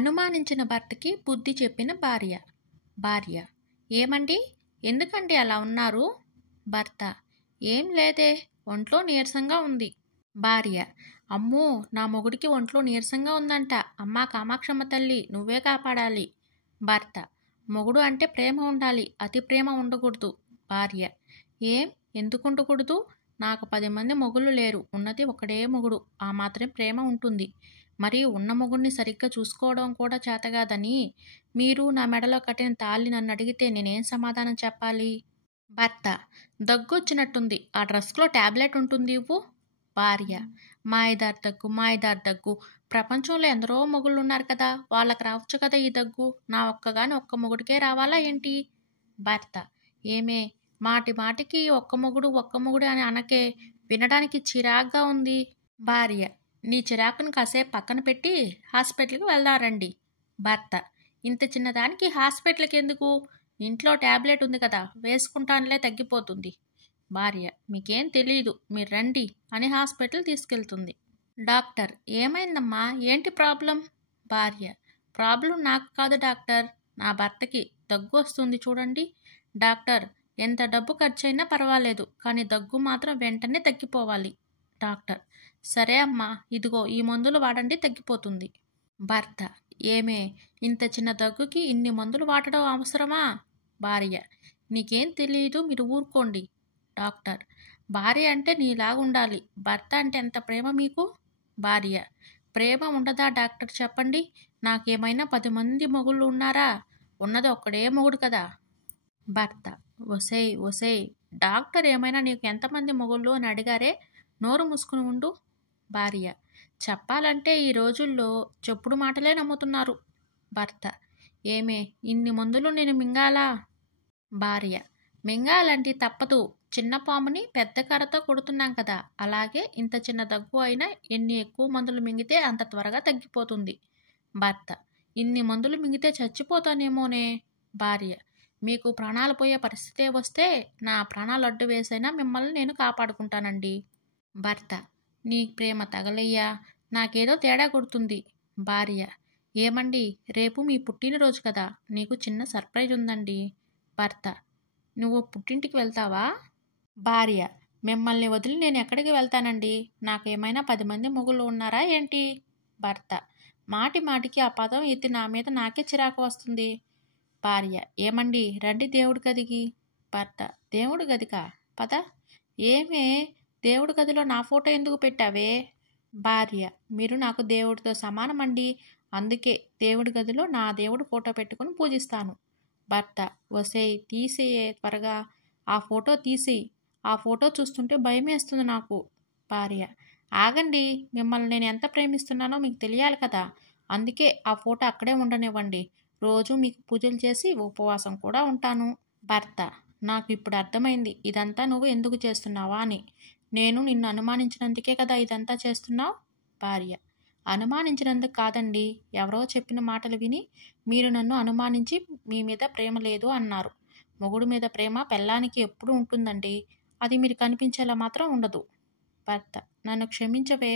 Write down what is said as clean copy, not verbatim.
అనుమానించిన భర్తకి బుద్ధి చెప్పిన భార్య. భార్య: ఏమండి, ఎందుకండి అలా ఉన్నారు? భర్త: ఏం లేదే, ఒంట్లో నీరసంగా ఉంది. భార్య: అమ్మో, నా మొగుడికి ఒంట్లో నీరసంగా ఉందంట. అమ్మా కామాక్షమ్మ తల్లి, నువ్వే కాపాడాలి. భర్త: మొగుడు అంటే ప్రేమ ఉండాలి, అతి ప్రేమ ఉండకూడదు. భార్య: ఏం, ఎందుకు ఉండకూడదు? నాకు 10 మంది మొగుళ్ళు లేరు, ఉన్నది ఒకడే మొగుడు, ఆ మాత్రం ప్రేమ ఉంటుంది. మరి ఉన్న మొగుడిని సరిగ్గా చూసుకోవడం కూడా చేతగాదని మీరు నా మెడలో కట్టిన తాళి నన్ను అడిగితే నేనేం సమాధానం చెప్పాలి? భర్త: దగ్గొచ్చినట్టుంది, ఆ డ్రస్లో టాబ్లెట్ ఉంటుంది ఇవ్వు. భార్య: మాయదారి దగ్గు, మాయదారి దగ్గు. ప్రపంచంలో ఎందరో మొగుళ్ళు ఉన్నారు కదా, వాళ్ళకి రావచ్చు కదా ఈ దగ్గు, నా ఒక్క మొగుడికే రావాలా ఏంటి? భర్త: ఏమే, మాటి మాటికి ఒక్క మొగుడు అని అనకే, వినడానికి చిరాగ్గా ఉంది. భార్య: నీ చిరాకును కాసేపు పక్కన పెట్టి హాస్పిటల్కి వెళ్దారండి. భర్త: ఇంత చిన్నదానికి హాస్పిటల్కి ఎందుకు? ఇంట్లో టాబ్లెట్ ఉంది కదా, వేసుకుంటానులే, తగ్గిపోతుంది. భార్య: మీకేం తెలీదు, మీరు రండి అని హాస్పిటల్ తీసుకెళ్తుంది. డాక్టర్: ఏమైందమ్మా, ఏంటి ప్రాబ్లం? భార్య: ప్రాబ్లం నాకు కాదు డాక్టర్, నా భర్తకి దగ్గు వస్తుంది చూడండి. డాక్టర్: ఎంత డబ్బు ఖర్చైనా పర్వాలేదు, కానీ దగ్గు మాత్రం వెంటనే తగ్గిపోవాలి. డాక్టర్: సరే అమ్మా, ఇదిగో ఈ మందులు వాడండి, తగ్గిపోతుంది. భర్త: ఏమే, ఇంత చిన్న దగ్గుకి ఇన్ని మందులు వాడడం అవసరమా? భార్య: నీకేం తెలియదు, మీరు ఊరుకోండి. డాక్టర్: భార్య అంటే నీలాగుండాలి, భర్త అంటే ఎంత ప్రేమ మీకు? భార్య: ప్రేమ ఉండదా డాక్టర్, చెప్పండి. నాకేమైనా 10 మంది మొగుళ్ళు ఉన్నారా? ఉన్నది ఒక్కడే మొగుడు కదా. భర్త: ఒసేయ్ ఒసేయ్, డాక్టర్ ఏమైనా నీకు ఎంతమంది మొగుళ్ళు అని అడిగారే, నోరు మూసుకుని ఉండు. భార్య: చెప్పాలంటే ఈ రోజుల్లో చెప్పుడు మాటలే నమ్ముతున్నారు. భర్త: ఏమే, ఇన్ని మందులు నేను మింగాలా? భార్య: మింగాలంటే తప్పదు, చిన్న పాముని పెద్ద కర్రతో కొడుతున్నాం కదా, అలాగే ఇంత చిన్న దగ్గు అయినా ఎన్ని ఎక్కువ మందులు మింగితే అంత త్వరగా తగ్గిపోతుంది. భర్త: ఇన్ని మందులు మింగితే చచ్చిపోతానేమోనే. భార్య: మీకు ప్రాణాలు పోయే పరిస్థితే వస్తే నా ప్రాణాలు అడ్డు వేసైనా మిమ్మల్ని నేను కాపాడుకుంటానండి. భర్త: నీ ప్రేమ తగలయ్యా, నాకేదో తేడా కొడుతుంది. భార్య: ఏమండి, రేపు మీ పుట్టినరోజు కదా, నీకు చిన్న సర్ప్రైజ్ ఉందండి. భర్త: నువ్వు పుట్టింటికి వెళ్తావా? భార్య: మిమ్మల్ని వదిలి నేను ఎక్కడికి వెళ్తానండి, నాకేమైనా 10 మంది మొగుళ్ళు ఉన్నారా ఏంటి? భర్త: మాటి మాటికి ఆ పదం ఎత్తి నా మీద నాకే చిరాకు వస్తుంది. భార్య: ఏమండి, రండి దేవుడి గదికి. భర్త: దేవుడి గదికా, పద. ఏమే, దేవుడి గదిలో నా ఫోటో ఎందుకు పెట్టావే? భార్య: మీరు నాకు దేవుడితో సమానమండి, అందుకే దేవుడి గదిలో నా దేవుడి ఫోటో పెట్టుకుని పూజిస్తాను. భర్త: ఒసేయ్, తీసేయే త్వరగా, ఆ ఫోటో తీసేయి, ఆ ఫోటో చూస్తుంటే భయమేస్తుంది నాకు. భార్య: ఆగండి, మిమ్మల్ని నేను ఎంత ప్రేమిస్తున్నానో మీకు తెలియాలి కదా, అందుకే ఆ ఫోటో అక్కడే ఉండనివ్వండి, రోజు మీకు పూజలు చేసి ఉపవాసం కూడా ఉంటాను. భర్త: నాకు ఇప్పుడు అర్థమైంది ఇదంతా నువ్వు ఎందుకు చేస్తున్నావా అని, నేను నిన్ను అనుమానించినందుకే కదా ఇదంతా చేస్తున్నావు. భార్య: అనుమానించినందుకు కాదండి, ఎవరో చెప్పిన మాటలు విని మీరు నన్ను అనుమానించి మీ మీద ప్రేమ లేదు అన్నారు. మొగుడు మీద ప్రేమ పెళ్ళానికి ఎప్పుడూ ఉంటుందండి, అది మీరు కనిపించేలా మాత్రం ఉండదు. భర్త: నన్ను క్షమించవే.